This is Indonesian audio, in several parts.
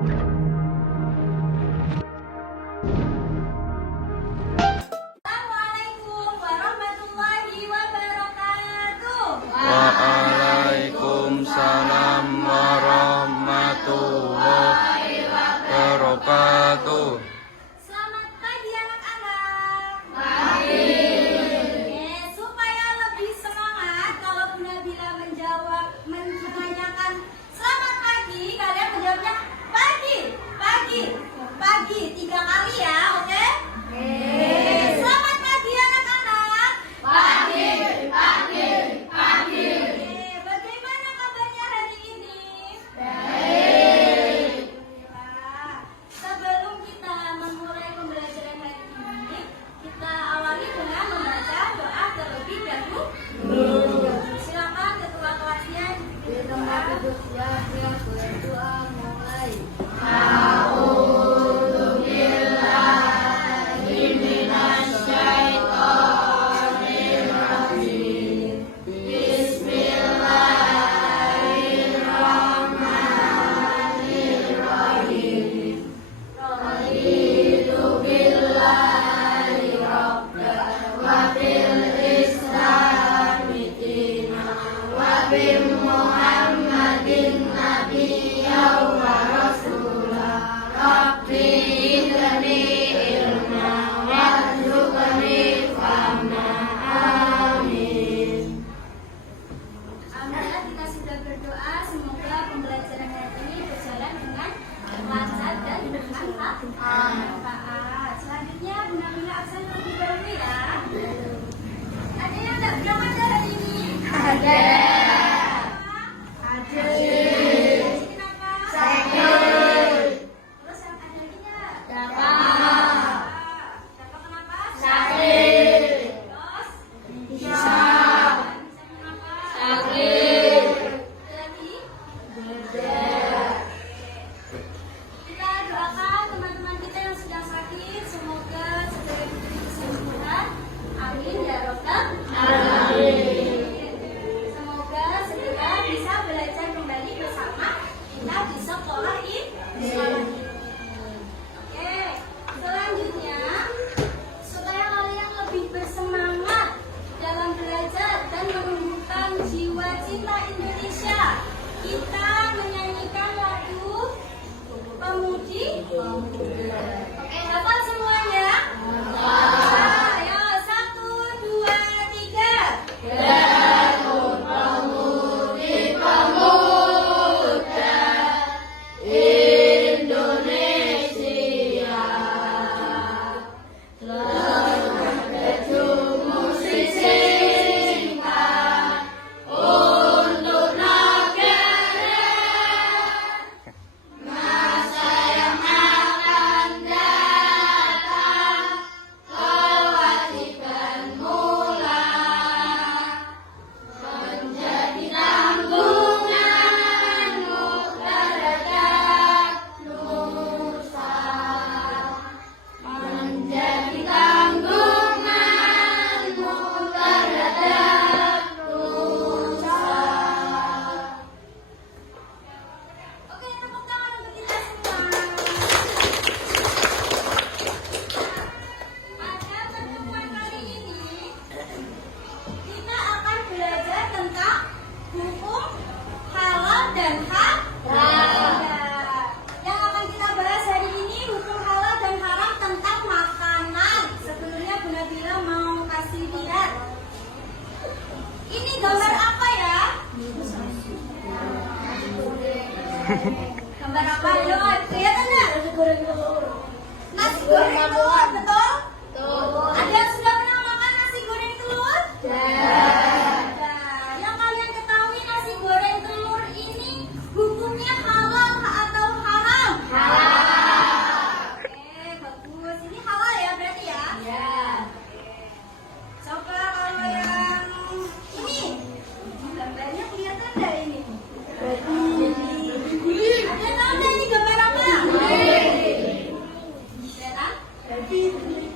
Assalamualaikum warahmatullahi wabarakatuh. Waalaikumsalam warahmatullahi wabarakatuh. Selamat pagi anak-anak. Pagi. Supaya lebih semangat kalau Bu Nabila menanyakan selamat pagi, kalian menjawabnya pagi, pagi, pagi 3 kali ya, oke? Selamat pagi anak-anak. Pagi, pagi, pagi. Bagaimana kabarnya hari ini? Baik. Sebelum kita memulai pembelajaran hari ini, kita awali dengan membaca doa terlebih dahulu. Silakan ketua kelasnya berdoa. Alhamdulillah kita sudah berdoa, semoga pembelajaran hari ini berjalan dengan lancar dan bermanfaat. Selanjutnya Bu Nabila absen terlebih dahulu ya. Ada yang tidak bilang ada hari ini? Ada. Ada. Kenapa? Sakit. Terus yang ada lagi nggak? Dapat. Dapat kenapa? Sakit. Terus? Bisa. Kenapa? Sakit. Lagi? Beda. Kita doakan teman-teman kita yang sedang sakit, semoga segera diberi kesembuhan. Amin ya robbal alamin. Semoga segera bisa belajar kembali bersama kita di sekolah ini. Oke, selanjutnya supaya kalian lebih bersemangat dalam belajar dan menumbuhkan jiwa cinta Indonesia, kita menyanyikan lagu Pemudi. Oke, hafal semuanya? Ayo, 1, 2, 3. Oke, tepuk tangan untuk kita semua. Pada pertemuan kali ini, kita akan belajar tentang hukum halal dan haram. Yang akan kita bahas hari ini hukum halal dan haram tentang makanan. Sebelumnya Bu Nabila mau kasih lihat. Ini gambar apa ya? Gambar apa? Yo, kelihatan nggak? Nasi goreng telur, betul? Ada yang sudah pernah makan nasi goreng telur? Ada. Yang kalian ketahui nasi goreng telur ini hukumnya halal atau haram? Halal. Oke, bagus. Ini halal ya berarti ya? Iya. Coba kalau yang ini, gambarnya kelihatan nggak ini? Ada tahu nggak ini gambar apa? Kelihatan?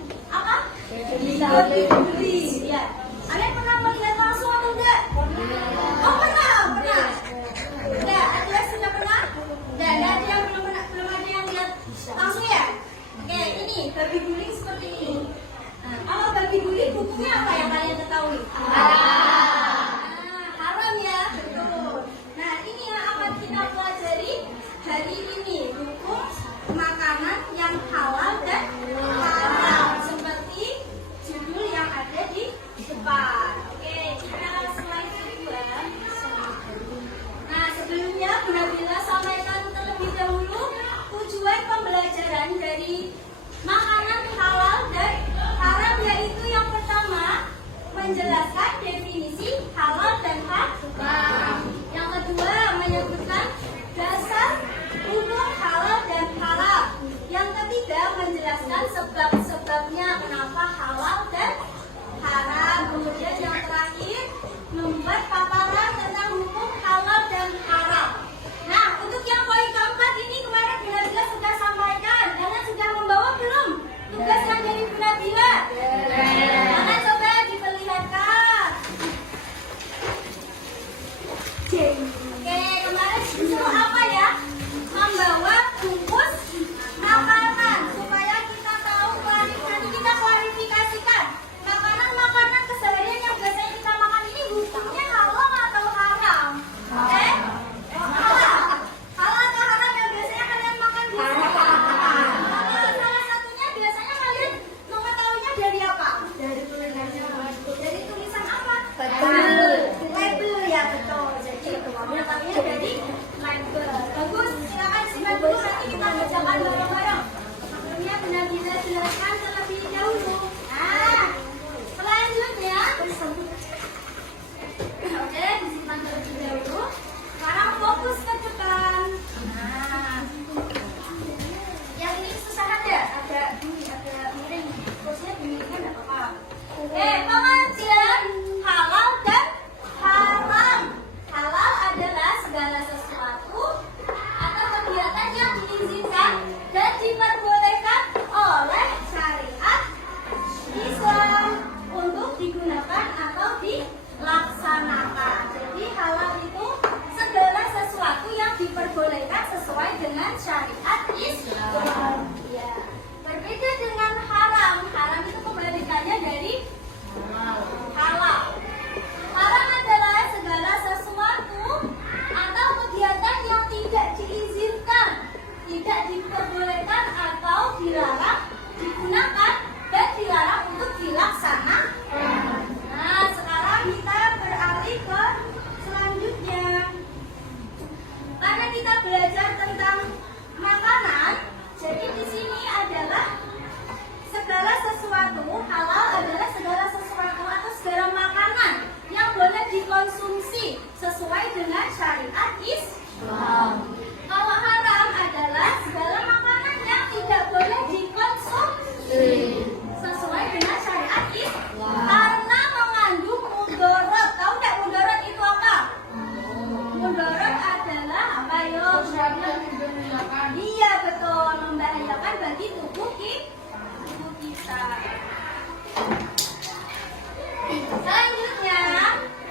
dikonsumsi sesuai dengan syariat Islam. Kalau haram adalah segala makanan yang tidak boleh dikonsumsi sesuai dengan syariat Islam karena mengandung mudarat. Tahu nggak mudarat itu apa? Mudarat adalah apa yo? Iya betul, membahayakan bagi tubuh kita. Selanjutnya,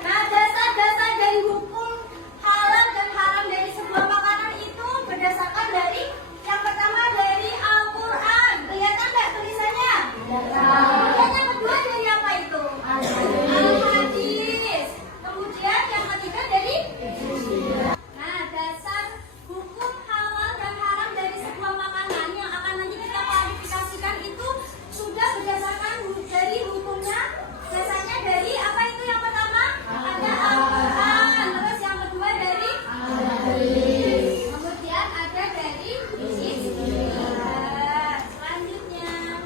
nah dasar-dasar dari hukum halal dan haram dari sebuah makanan itu berdasarkan dari yang pertama dari Al-Quran. Kelihatan nggak tulisannya? Dan yang kedua dari apa itu? Al-Hadis. Kemudian yang ketiga dari nah dasar hukum halal dan haram dari sebuah makanan yang akan nanti kita klarifikasikan itu sudah berdasarkan dari hukumnya. Dasarnya dari apa itu yang pertama? Ada Al-Quran. Terus yang kedua dari Al-Hadis. Kemudian ada dari Islam. Selanjutnya.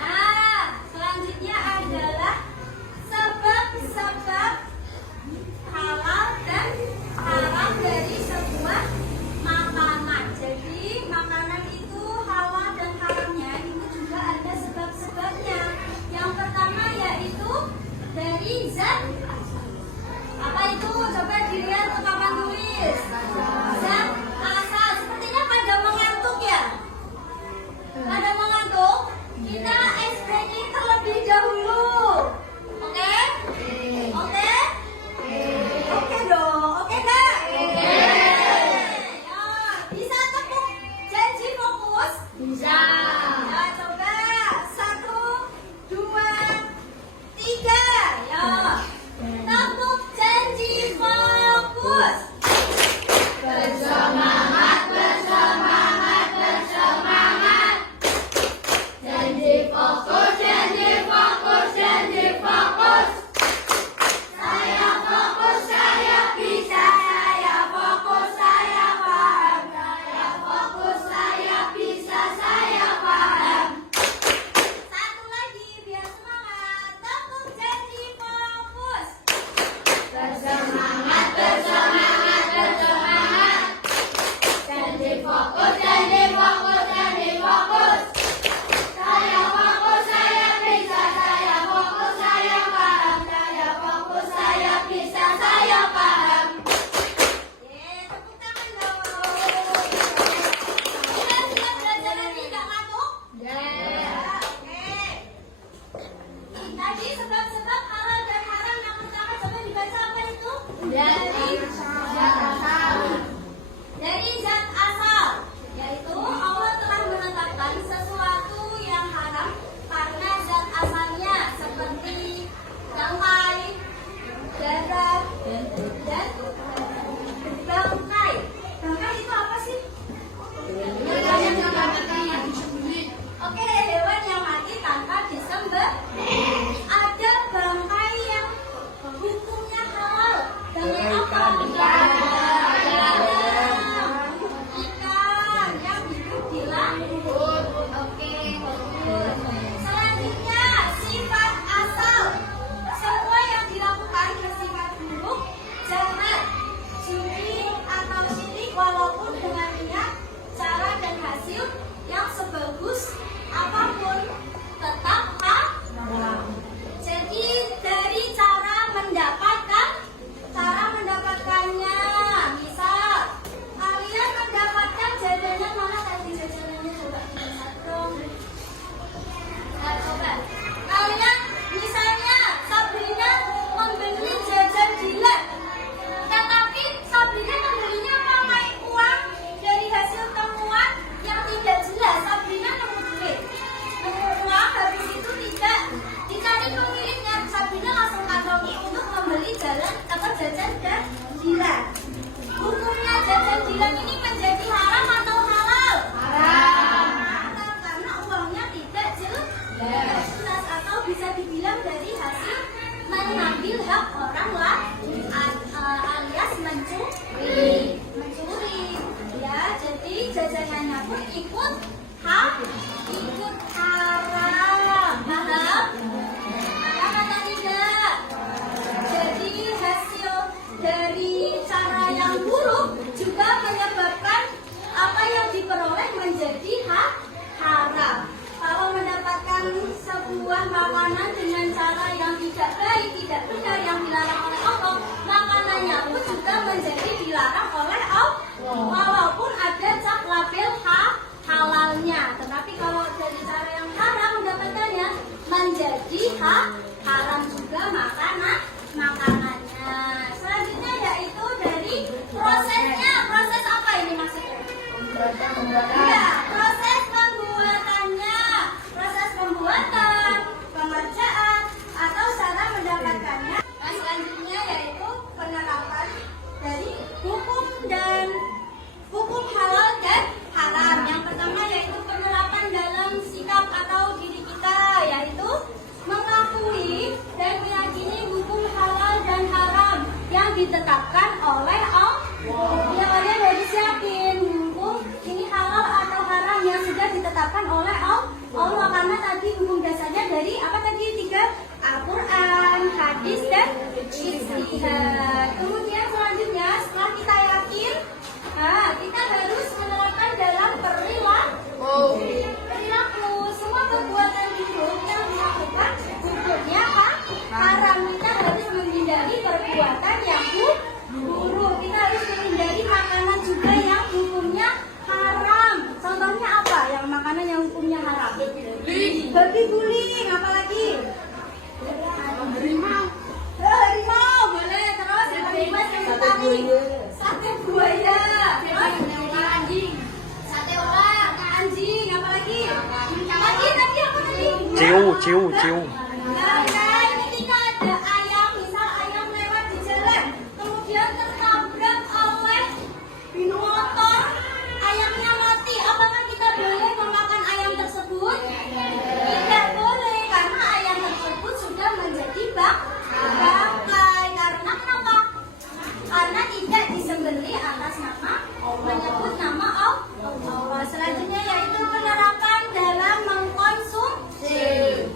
Nah, selanjutnya adalah sebab-sebab halal dan haram dari sebuah makanan. Jadi makanan itu halal dan haramnya itu juga ada sebab-sebabnya. Yang pertama yaitu dari zat apa itu? Coba dilihat ke papan tulis. Zat asal. Sepertinya pada mengantuk ya. Pada mengantuk, kita SPI terlebih dahulu. Oke? Oke? Oke dong. Oke nggak? Oke. Ya, bisa tepuk janji fokus? Bisa. Ya, coba 1, 2, 3. Ya. Tepuk janji fokus. Bersemangat, bersemangat, bersemangat. Janji fokus, janji fokus, janji fokus. Saya fokus, saya bisa, saya fokus, saya paham. Saya fokus, saya bisa, saya paham. Satu lagi biar semangat. Tepuk janji fokus. Bersemangat, bersemangat, bersemangat. Janji fokus, janji fokus, janji fokus. Saya fokus, saya bisa, saya fokus, saya paham. Saya fokus, saya bisa, saya paham. Tepuk tangan dong. Sudah siap belajar lagi, nggak ngantuk? Oke. Tadi sebab-sebab halal dan haram yang pertama coba dibaca apa itu? Dari zat asal, yaitu Allah telah menetapkan sesuatu yang haram karena zat asalnya seperti bangkai, darah, dan bangkai. Bangkai itu apa sih? Oke, hewan yang mati tanpa disembelih. Ada bangkai yang hukumnya halal. Bangkai apa? Iya, proses pembuatannya, proses pembuatan, pengerjaan, atau cara mendapatkannya. Nah, selanjutnya yaitu penerapan dari hukum halal dan haram. Yang pertama yaitu penerapan dalam sikap atau diri kita, yaitu mengakui dan meyakini hukum halal dan haram yang ditetapkan oleh Allah. Ya, kalian harus yakin hukum ini halal atau haram yang sudah ditetapkan oleh Allah, karena tadi hukum dasarnya dari apa tadi? 3, Al-Quran, hadis, dan ijtihad. Kemudian selanjutnya setelah kita yakin, kita harus menerapkan dalam perilaku. Semua perbuatan buruk yang dilakukan hukumnya haram. Kita harus menghindari perbuatan yang buruk. Kita harus menghindari makanan juga yang hukumnya haram. Contohnya apa? Yang makanan yang hukumnya haram? Babi guling, apalagi? Harimau boleh. Terus yang bebas yang tadi sate buaya. Terus anjing, sate orang, anjing, apalagi? Tadi apa tadi? Ciu. Nah, ini ketika ada ayam, misal ayam lewat di jalan, kemudian tertabrak oleh motor, ayamnya mati. Apakah kita boleh memakan ayam tersebut? Tidak boleh, karena ayam tersebut sudah menjadi bangkai. Karena kenapa? Karena tidak disembelih atas nama, menyebut nama Allah. Selanjutnya yaitu penerapan dalam mengkonsumsi.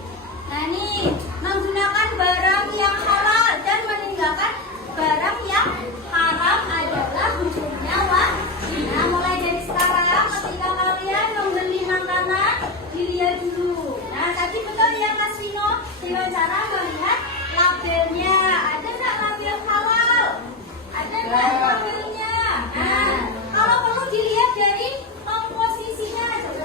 Nah, ini menggunakan barang yang halal dan meninggalkan barang yang haram adalah hukumnya wajib. Nah, mulai dari sekarang ketika kalian membeli makanan, dilihat dulu. Nah, tadi betul ya Mas Vino, dengan cara melihat labelnya. Ada nggak label halal? Ada nggak labelnya? Nah, kalau perlu dilihat dari komposisinya.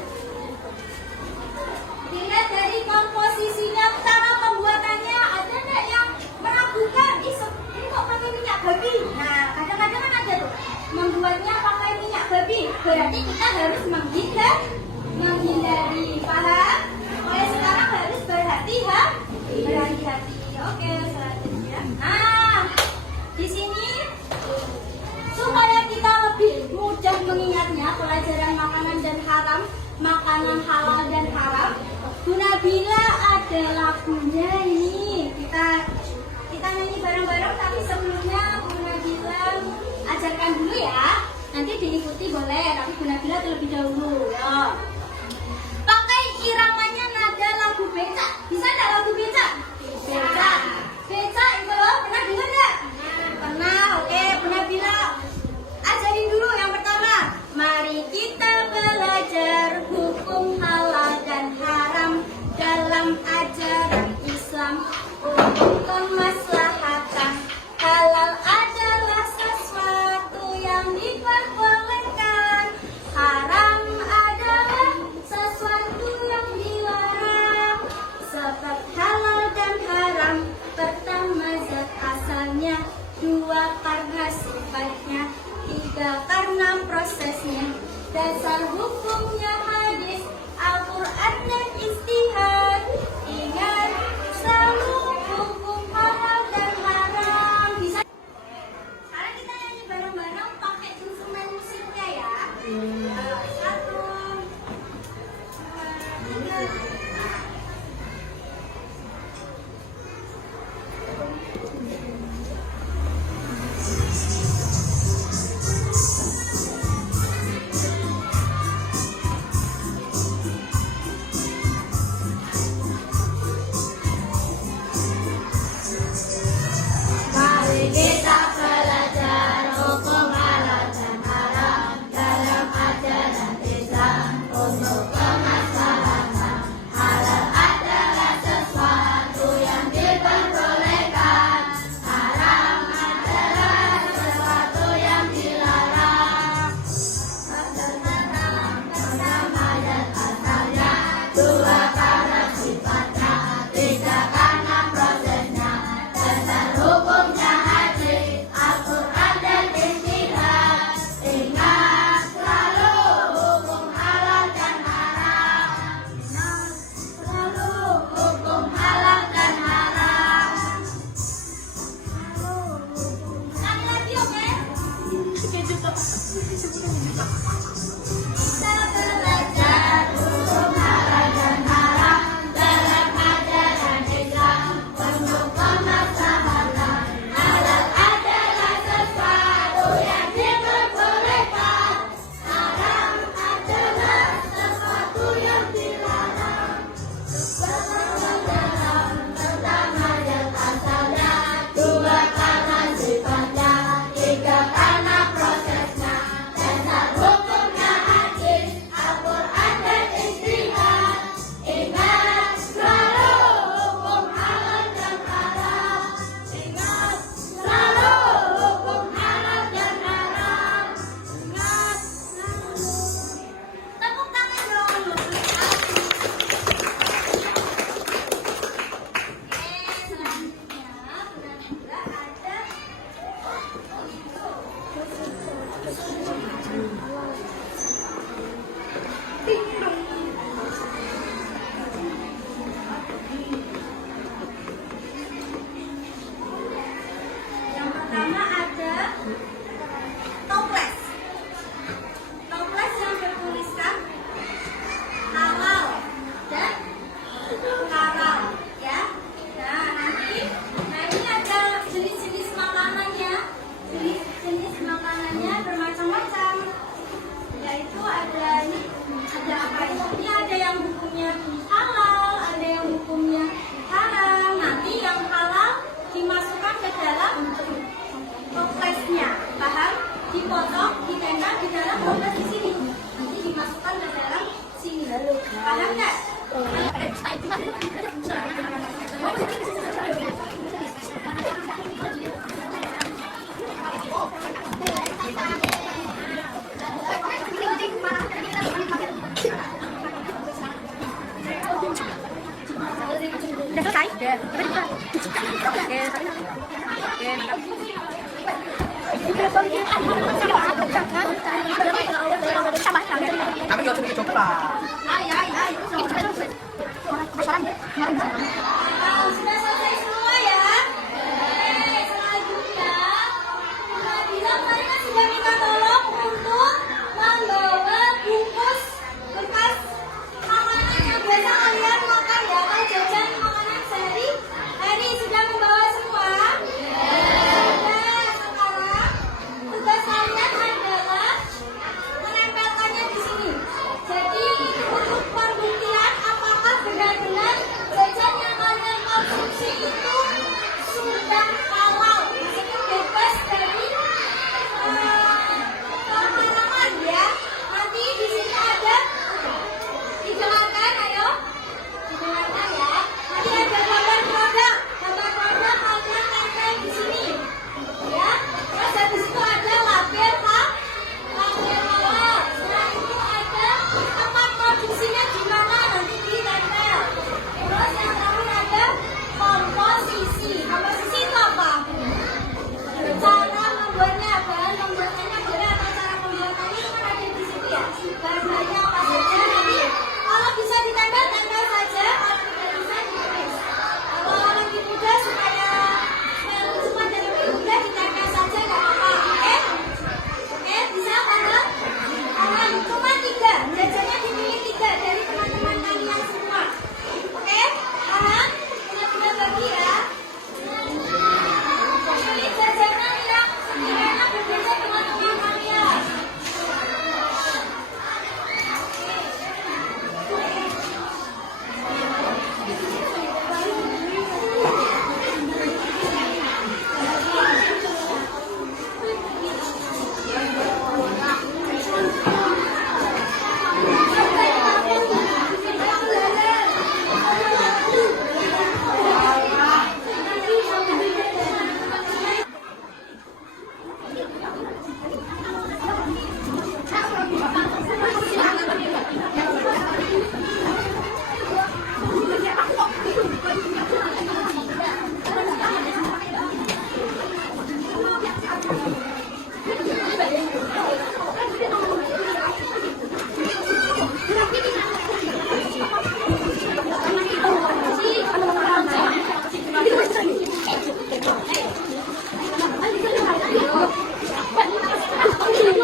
Dilihat dari komposisinya, cara pembuatannya. Ada nggak yang meragukan? Ini kok pakai minyak babi? Nah, kadang-kadang kan ada tuh membuatnya pakai minyak babi. Berarti kita harus menghindari. Paham? Mulai sekarang harus berhati-hati. Oke, selanjutnya. Nah, di sini supaya kita lebih mudah mengingatnya pelajaran makanan dan haram, makanan halal dan haram. Bu Nabila ada lagunya ini. Kita nyanyi bareng-bareng, tapi sebelumnya Bu Nabila ajarkan dulu ya. Nanti diikuti boleh, tapi Bu Nabila terlebih dahulu. Ya. Pakai iramanya nada lagu becak. Bisa enggak lagu becak? Becak. Becak itu loh, pernah dengar enggak? Pernah. Oke, Bu Nabila ajarin dulu yang pertama. Mari kita belajar hukum halal dan haram dalam ajaran Islam untuk kemaslahatan. Halal adalah sesuatu yang diperbolehkan, haram adalah sesuatu yang dilarang. Sebab halal dan haram, pertama zat asalnya, 2 karena sifatnya, 3 karena prosesnya, dasar hukumnya hadis, Al-Quran dan ijtihad. Ingat selalu hukum halal dan haram. Bisa? Sekarang kita nyanyi bareng-bareng pakai instrumen musiknya ya. 1, 2, 3. Kita belajar untuk halal dan haram dalam ajaran Islam penuh kemaslahatan. Halal adalah sesuatu yang diperbolehkan, haram adalah sesuatu yang dilarang. Pertama dalam, pertama yang asalnya, dua karena sifatnya, tiga karena prosesnya, dasar hukumnya hadis, Al-Quran dan ijtihad. Ingat selalu hukum halal dan haram. Ingat selalu hukum halal dan haram. Ingat selalu. Tepuk tangan dong. Yang pertama ada toples. Toples yang bertuliskan halal dan haram, ya. Nah ini ada jenis-jenis makanannya. Jenis makanannya bermacam-macam. Yaitu ada apa ini? Ini ada yang hukumnya halal, ada yang hukumnya haram. Nanti yang halal dimasukkan ke dalam toplesnya, paham? Dipotong, ditempel di dalam toples di sini. Nanti dimasukkan ke dalam sini. Paham nggak? Udah selesai? Udah. Kami juga coba. Ay.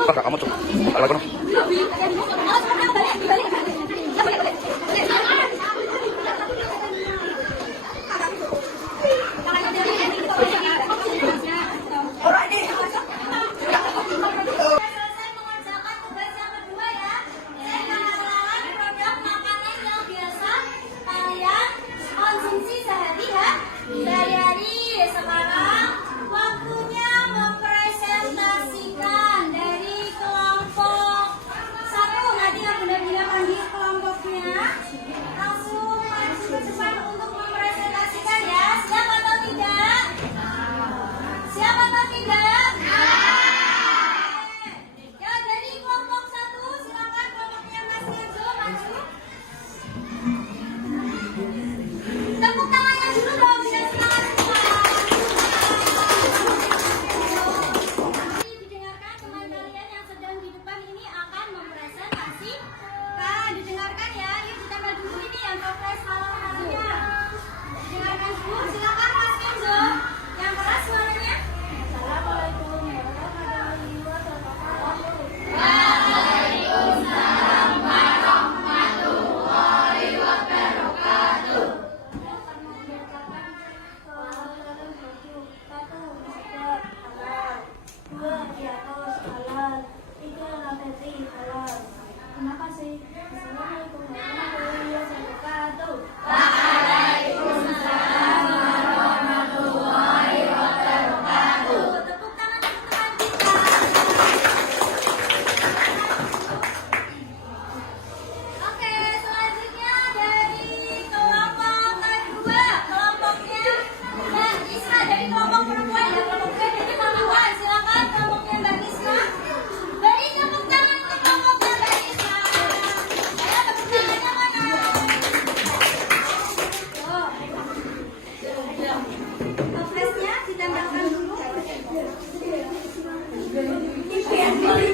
Kakak kamu tuh. Lagu no. Selesai mengerjakan tugas yang kedua ya. Saya akan mengenalkan produk makanan yang biasa kalian konsumsi sehari-hari. Sekarang waktunya mempresentasikan dari kelompok satu. Nanti yang benar-benar panggil kelompoknya langsung maju ke depan untuk mempresentasikan ya. Siap atau tidak? Siap atau tidak? Ya, dari kelompok satu, silakan kelompoknya Mas Kenzo maju. Tepuk tangannya dulu dong, biar semangat semua. Didengarkan teman kalian yang sedang di depan ini akan mempresentasikan. Didengarkan ya, yuk ditambah dulu ini yang toples halamannya. Didengarkan dulu, silakan Mas Kenzo. Yang keras suaranya. Assalamualaikum warahmatullahi wabarakatuh. Terima kasih. Assalamualaikum warahmatullahi wabarakatuh. Tepuk tangan untuk teman kita. Oke, selanjutnya dari kelompok kedua, kelompoknya Mbak Isma dari kelompok perempuan ya, kelompoknya dari perempuan. Silakan kelompoknya Mbak Isma. Beri tepuk tangan untuk kelompoknya Mbak Isma. Ayo tepuk tangannya mana? Toplesnya ditambahkan dulu. Ayo mari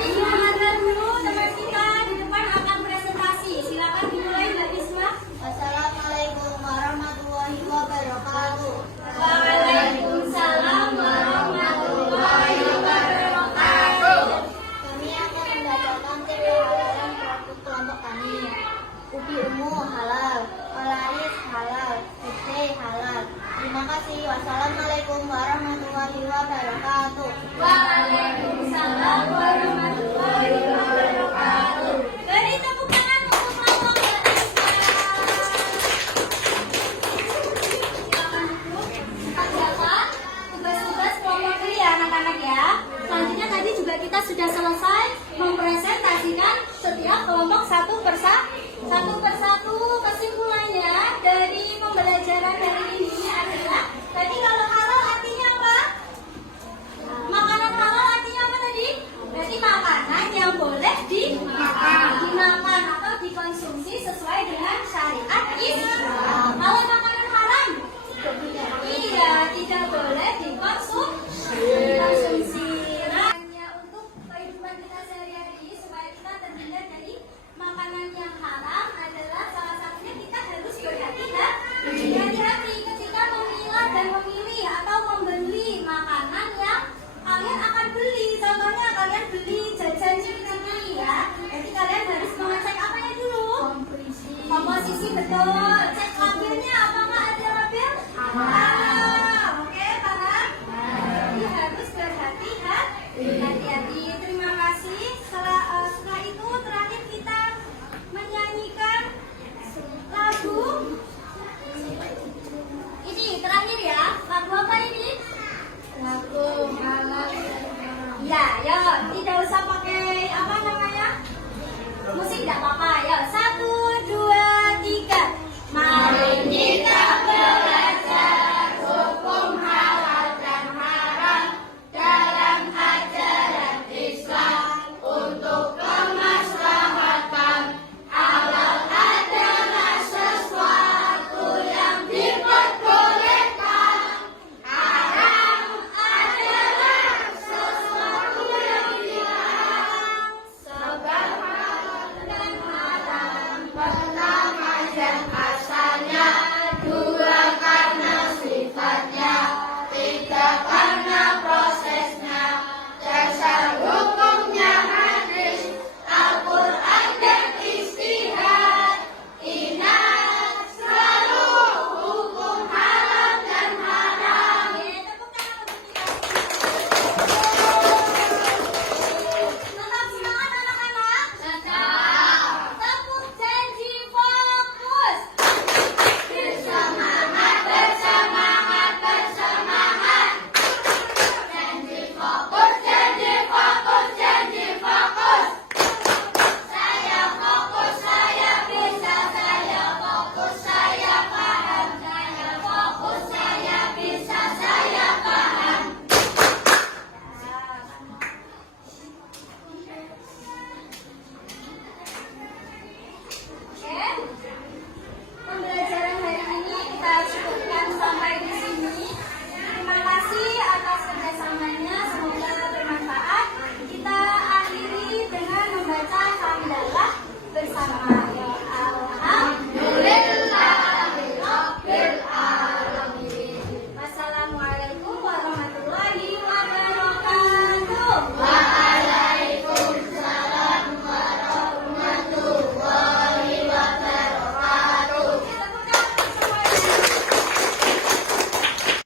didengarkan dulu teman kita di depan akan presentasi. Silakan dimulai Mbak Isma. Assalamualaikum warahmatullahi wabarakatuh. Waalaikumsalam warahmatullahi wabarakatuh. Kami akan membacakan tema halaman produk kelompok kami. kebersamanya semoga bermanfaat. Kita akhiri dengan membaca hamdalah bersama.